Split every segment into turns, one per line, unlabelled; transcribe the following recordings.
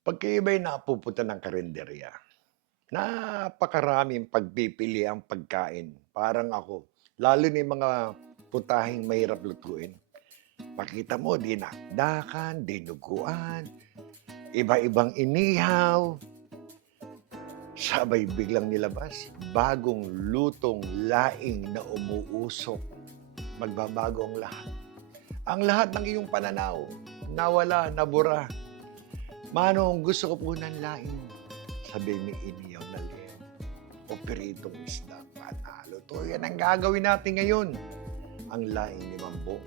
Pag kayo ba'y napupunta ng karinderya, napakaraming pagpipili ang pagkain. Parang ako, lalo na mga putahing mahirap lutuin. Makita mo, dinakdakan, dinuguan, iba-ibang inihaw. Sabay biglang nilabas, bagong lutong laing na umuusok. Magbabago ang lahat. Ang lahat ng iyong pananaw, nawala, nabura. Manong gusto ko po ng laing. Sabi ni iniyaw na liyan. O piritong isda, panalo. To, yan ang gagawin natin ngayon. Ang laing ni Mambo.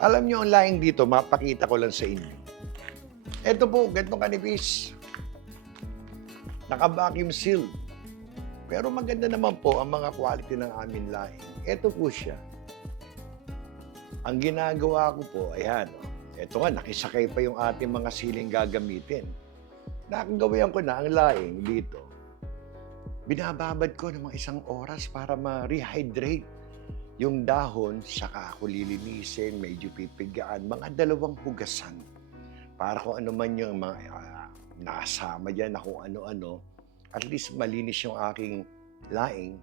Alam niyo ang laing dito, mapakita ko lang sa inyo. Ito po, ganito kanipis. Naka-vacuum seal. Pero maganda naman po ang mga quality ng amin laing. Ito po siya. Ang ginagawa ko po, ayan. Ito nga, nakisakay pa yung ating mga siling gagamitin. Nakagawian ko na ang laing dito. Binababad ko ng mga isang oras para ma-rehydrate yung dahon, saka ako lilinisin, medyo pipigaan, mga dalawang hugasan. Para kung ano man yung mga ah, nasama dyan na ano-ano, at least malinis yung aking laing.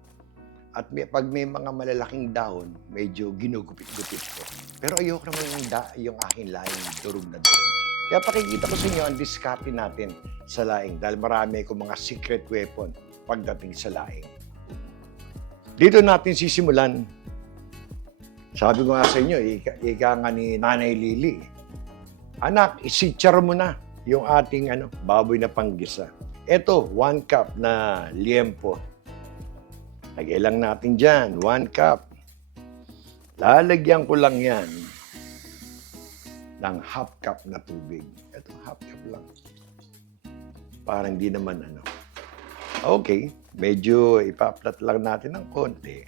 At may, pag may mga malalaking dahon, medyo ginugupit-gupit ko. Pero ayoko naman yung, da, yung aking laing durog na durog. Kaya pakikita ko sa inyo ang diskarte natin sa laing dahil marami akong mga secret weapon pagdating sa laing. Dito natin sisimulan. Sabi ko nga sa inyo, ika, ika nga ni Nanay Lili, Anak, isitsar mo na yung ating ano, baboy na panggisa. Ito, one cup na liempo. Lagay natin dyan, one cup. Lalagyan ko lang yan ng half cup na tubig. Ito, half cup lang. Parang di naman ano. Okay, medyo ipaplat lang natin ng konti.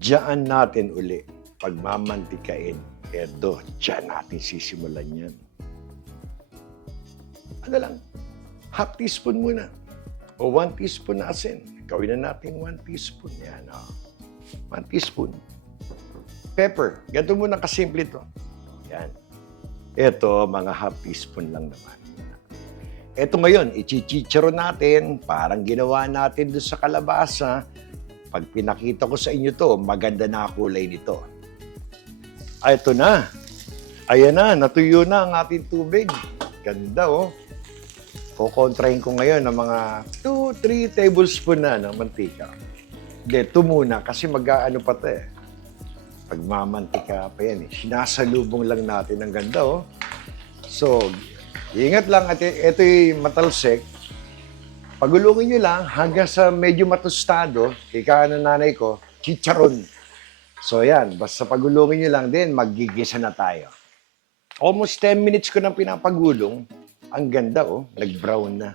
Diyan natin uli pagmamantikain. Edo, diyan natin sisimulan yan. Ano lang, half teaspoon muna. O one teaspoon na asin. Gawin na natin one teaspoon. Yan, o. One teaspoon. Pepper. Ganito muna kasimple to. Yan. Ito, mga half teaspoon lang naman. Ito ngayon, ichichicharo natin. Parang ginawa natin doon sa kalabasa. Pag pinakita ko sa inyo to, maganda na kulay nito. Ay, ito na. Ayan na, natuyo na ang ating tubig. Ganda, oh. Kukontrahin ko ngayon ng mga 2-3 tablespoon na ng mantika. Hindi, ito muna kasi mag-ano pa ito eh. Pagmamantika pa yan eh. Sinasalubong lang natin ang ganda, oh. So, ingat lang at ito yung matalsik. Pagulungin nyo lang hanggang sa medyo matustado, ika ng nanay ko, chicharon. So yan, basta pagulungin nyo lang din, magigisa na tayo. Almost 10 minutes ko nang pinapagulong. Ang ganda oh, nag-brown na.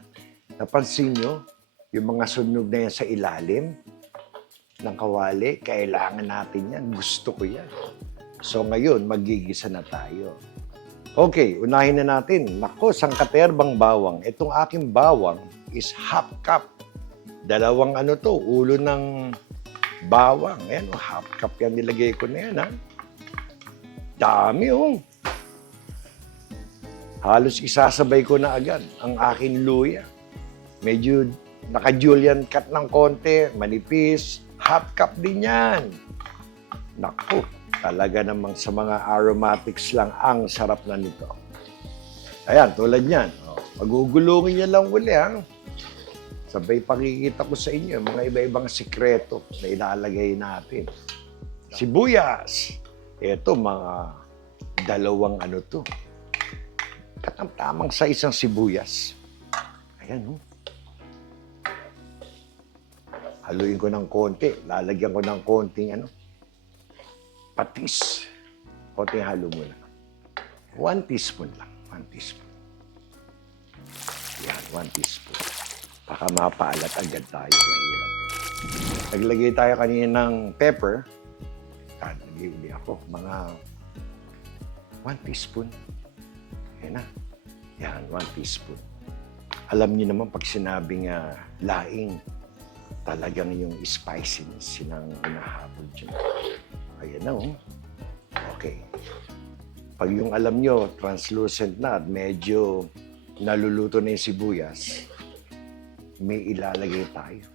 Napansin nyo, yung mga sunog na yan sa ilalim ng kawali, kailangan natin yan. Gusto ko yan. So ngayon, magigisa na tayo. Okay, unahin na natin. Nako, sangkaterbang bawang. Itong aking bawang is half cup. Dalawang ano to, ulo ng bawang. Ayan, oh, half cup yan nilagay ko na yan, ha? Dami, oh. Halos isasabay ko na agad ang aking luya. Medyo naka-julian cut ng konti, manipis. Half cup din yan. Naku, talaga namang sa mga aromatics lang ang sarap na nito. Ayan, tulad niyan. Oh, magugulungin niya lang uli, ha? Sabay pakikita ko sa inyo mga iba-ibang sikreto na ilalagay natin. Sibuyas. Ito, mga dalawang ano to. Katamtamang sa isang sibuyas. Ayan, oh. Haluin ko ng konti. Lalagyan ko ng konting ano, patis. Konting halo muna. One teaspoon lang. One teaspoon. Yan, one teaspoon. Baka mapaalat agad tayo. Mahirap. Naglagay tayo kanina ng pepper. Naglagay ako. Mga one teaspoon. Yan na. Yan, one teaspoon. Alam niyo naman pag sinabing uh, laing, talagang yung spiciness sinang hinahabol dyan. Ayan na, oh. Okay. Pag yung alam nyo, translucent na at medyo naluluto na yung sibuyas, may ilalagay tayo.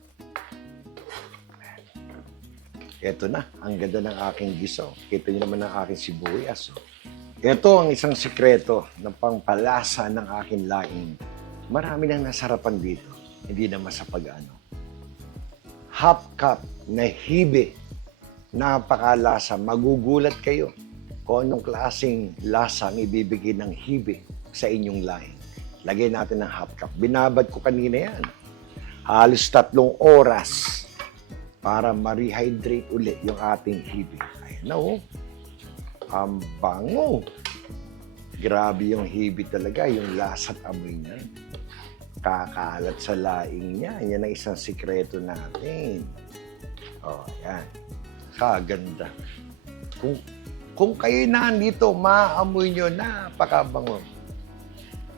Ito na, ang ganda ng aking giso. Kita niyo naman ang aking sibuyas. oh. Ito ang isang sikreto ng pangpalasa ng aking laing. Marami nang nasarapan dito. Hindi naman sa pag-ano. Half cup na hibe. Napakalasa. Magugulat kayo kung anong klaseng lasa ang ibibigay ng hibe sa inyong laing. Lagay natin ng half cup. Binabad ko kanina yan. Halos tatlong oras para ma-rehydrate uli yung ating hibe. Ayan na oh. Ang bango. Grabe yung hibi talaga, yung lasa't amoy niya. Kakalat sa laing niya. Yan ang isang sikreto natin. Oh, yan. Kaganda. Kung, kung kayo nandito, maamoy nyo, napakabango.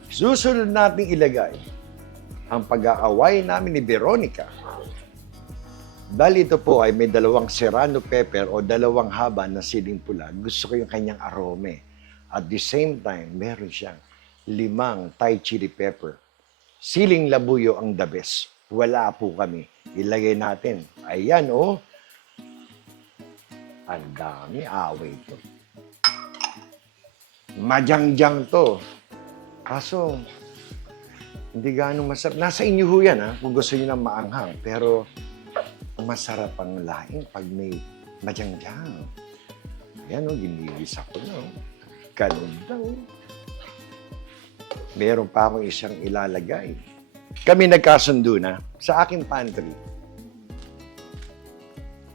Susunod nating ilagay ang pag-aaway namin ni Veronica dahil ito po ay may dalawang serrano pepper o dalawang haba na siling pula, gusto ko yung kanyang arome. At the same time, meron siyang limang Thai chili pepper. Siling labuyo ang the best. Wala po kami. Ilagay natin. Ayan, oh. Ang dami. Away to. Majangjang to. Kaso, hindi gaano masarap. Nasa inyo ho yan, ha? Kung gusto niyo ng maanghang. Pero, masarap ang laing pag may majangjang. Ayan o, ginigisa ko na o. Ganda o. Meron pa akong isang ilalagay. Kami nagkasundo na sa aking pantry.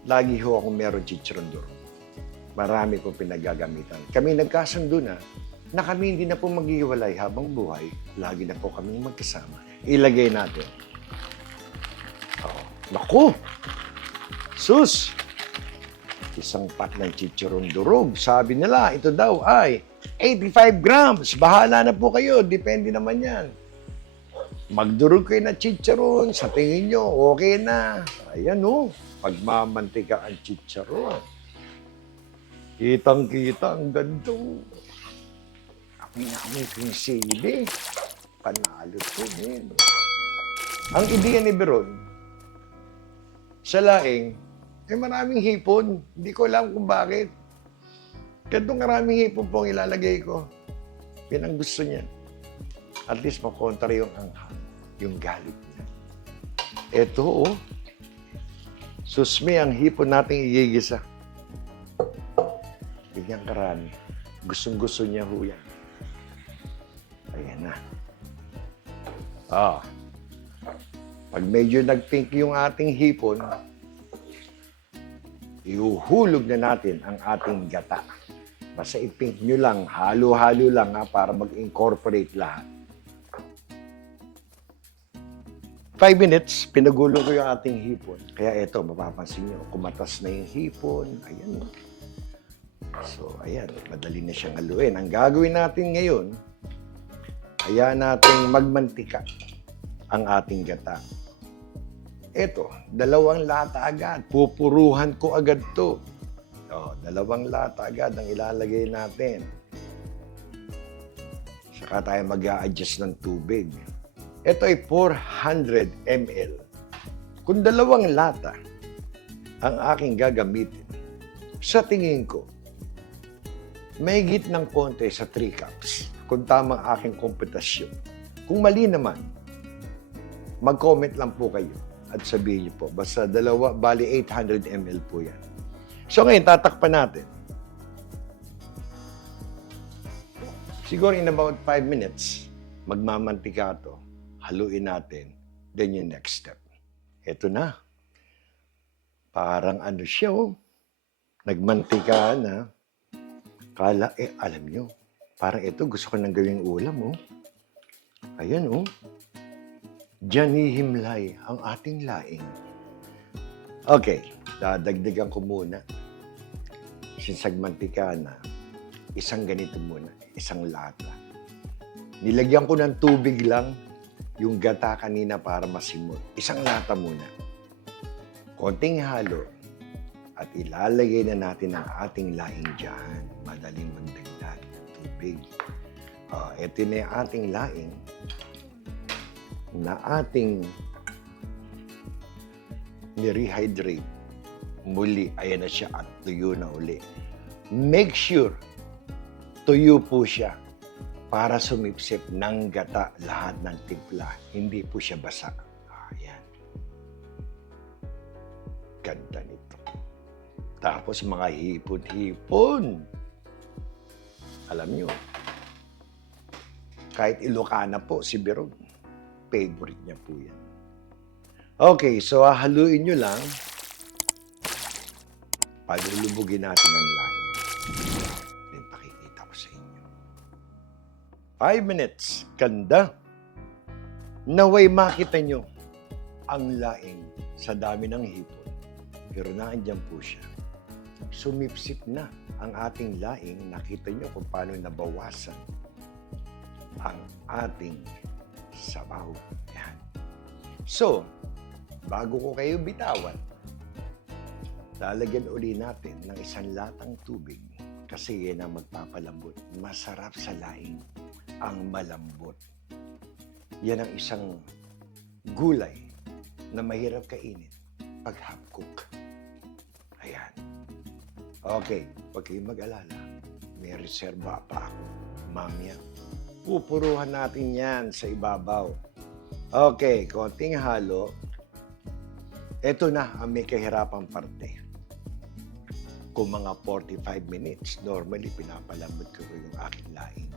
Lagi ho akong meron chicharon doon. Marami ko pinagagamitan. Kami nagkasundo na na kami hindi na po maghihiwalay habang buhay. Lagi na po kami magkasama. Ilagay natin. Oh, naku! Sus! Isang pat ng chicharon durog. Sabi nila, ito daw ay 85 grams. Bahala na po kayo. Depende naman yan. Magdurog kayo na chicharon. Sa tingin nyo, okay na. Ayan o. Pagmamantika ang chicharon. Kitang-kita ang ganda. Amoy-amoy ko yung sili. Panalo to, men. Ang ideya ni Beron, sa laing, eh maraming hipon. Hindi ko alam kung bakit. Ganitong maraming hipon po ang ilalagay ko. Yan ang gusto niya. At least makontra yung anghang, yung galit niya. Ito, oh. Susmi ang hipon nating igigisa. Bigyan karami. Gustong-gusto niya ho yan. Ayan na. Ah. Pag medyo nag-pink yung ating hipon, ihuhulog na natin ang ating gata. Basta i-pink nyo lang, halo-halo lang ha, para mag-incorporate lahat. Five minutes, pinagulo ko yung ating hipon. Kaya eto, mapapansin nyo, kumatas na yung hipon. Ayan. So, ayan, madali na siyang haluin. Ang gagawin natin ngayon, hayaan natin magmantika ang ating gata. Eto, dalawang lata agad. Pupuruhan ko agad to. O, dalawang lata agad ang ilalagay natin. Saka tayo mag adjust ng tubig. Ito ay 400 ml. Kung dalawang lata ang aking gagamitin, sa tingin ko, may git ng konti sa 3 cups kung tama ang aking kompetasyon. Kung mali naman, mag-comment lang po kayo at sabihin niyo po. Basta dalawa, bali 800 ml po yan. So ngayon, tatakpan natin. Siguro in about 5 minutes, magmamantika to. Haluin natin. Then yung next step. Ito na. Parang ano siya, oh. Nagmantika na. Kala, eh, alam nyo, parang ito, gusto ko nang gawing ulam, oh. Ayan, oh. Diyan hihimlay ang ating laing. Okay, dadagdagan ko muna. Sinsag mantika na, isang ganito muna, isang lata. Nilagyan ko ng tubig lang yung gata kanina para masimot. Isang lata muna. Konting halo at ilalagay na natin ang ating laing dyan. Madaling magdagdag ng tubig. Uh, ito na yung ating laing. na ating ni-rehydrate, muli, ayan na siya at tuyo na uli. Make sure tuyo po siya para sumipsip ng gata lahat ng timpla. Hindi po siya basa. Ayan. Ganda nito. Tapos mga hipon-hipon. Alam nyo, kahit Ilocana po, si Berog, favorite niya po yan. Okay, so haluin nyo lang. Paglulubugin natin ang laing. Then pakikita ko sa inyo. Five minutes. Ganda. Naway makita nyo ang laing sa dami ng hipon. Pero naandyan po siya. Sumipsip na ang ating laing. Nakita nyo kung paano nabawasan ang ating sabaw. Yan. So, bago ko kayo bitawan, lalagyan uli natin ng isang latang tubig kasi yan ang magpapalambot. Masarap sa laing ang malambot. Yan ang isang gulay na mahirap kainin pag half cook. Ayan. Okay, huwag kayong mag-alala. May reserba pa ako. Mamaya, pupuruhan natin yan sa ibabaw. Okay, konting halo. Ito na ang may kahirapang parte. Kung mga 45 minutes, normally pinapalambot ko yung aking laing.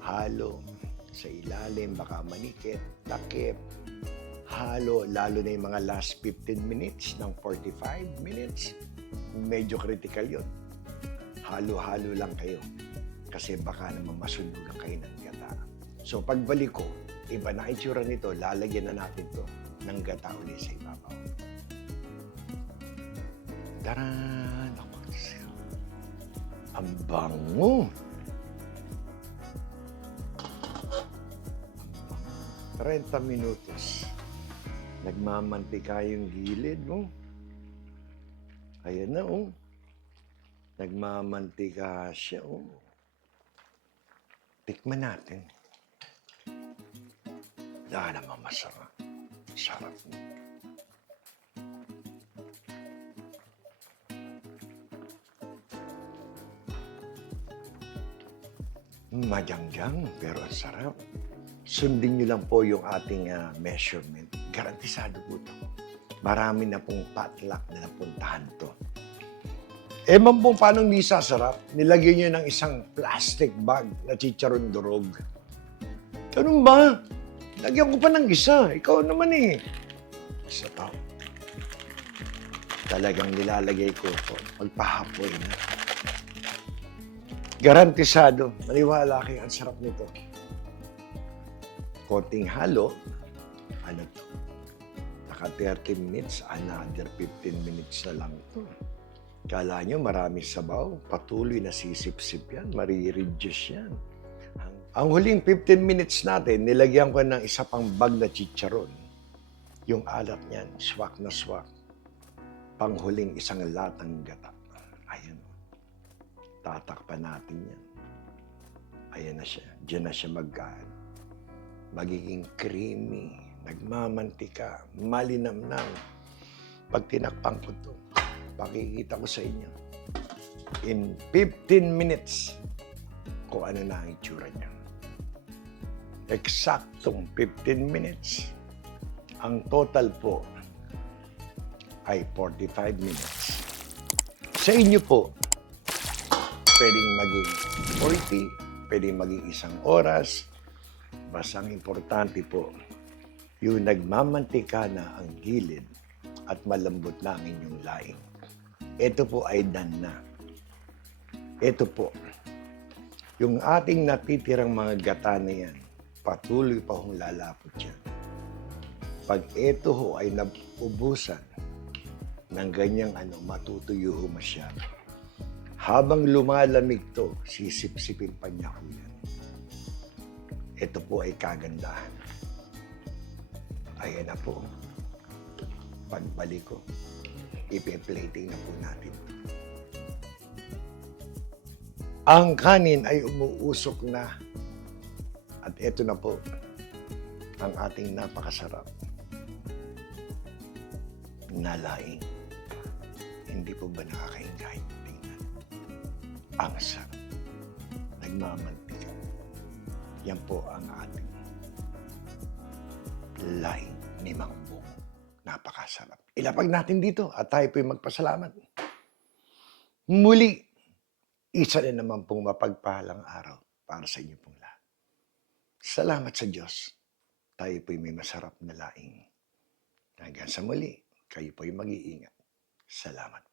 Halo sa ilalim, baka manikit, takip, halo, lalo na yung mga last 15 minutes ng 45 minutes, medyo critical yon. Halo-halo lang kayo kasi baka naman masunugan kayo ng gata. So pagbalik ko, iba na itsura nito, lalagyan na natin to ng gata ulit sa ibabaw. Taran! Ako, ang bango! 30 minutos. Nagmamantika yung gilid mo. Ayan na, oh. Nagmamantika siya, oh. Tikman natin. Wala naman masarap. Sarap mo. Majangjang, pero ang sarap. Sundin nyo lang po yung ating ah, measurement. Garantisado po ito. Marami na pong potluck na napuntahan to. Eh, man po, paano hindi sasarap? Nilagyan nyo ng isang plastic bag na chicharon durog. Ganun ba? Lagyan ko pa ng isa. Ikaw naman eh. Isa to. Talagang nilalagay ko ito. Magpahapoy na. Garantisado. Maniwala kayo, ang sarap nito. Konting halo. Ano to? Naka 30 minutes, another 15 minutes na lang to. Kala nyo marami sabaw, patuloy na sisip-sip yan, marireduce yan. Ang, ang huling 15 minutes natin, nilagyan ko ng isa pang bag na chicharon. Yung alat niyan, swak na swak. Panghuling isang latang gata. Tatakpan natin yan. Ayan na siya. Diyan na siya magkaan. Magiging creamy, nagmamantika, malinamnam. Pag tinakpan ko to, pakikita ko sa inyo. In 15 minutes, kung ano na ang itsura niya. Eksaktong 15 minutes. Ang total po ay 45 minutes. Sa inyo po, pwedeng maging 40, pwedeng maging isang oras. Basta ang importante po, yung nagmamantika na ang gilid at malambot na ang inyong laing. Ito po ay done na. Ito po, yung ating natitirang mga gata na yan, patuloy pa hong lalapot yan. Pag ito ho ay nabubusan ng ganyang ano, matutuyo ho masyado. Habang lumalamig to, sisip-sipin pa niya ho yan. Ito po ay kagandahan. Ayan na po. Pagbalik ko, ipe-plating na po natin. Ang kanin ay umuusok na. At ito na po. ang ating napakasarap na laing. Hindi po ba nakakaingay? Ang sarap. Nagmamantika. Yan po ang ating laing ni Mang Bong. Napakasarap. Ilapag natin dito at tayo po'y magpasalamat. Muli, isa na naman pong mapagpahalang araw para sa inyo pong lahat. Salamat sa Diyos. Tayo po'y may masarap na laing. Hanggang sa muli, kayo po'y mag-iingat. Salamat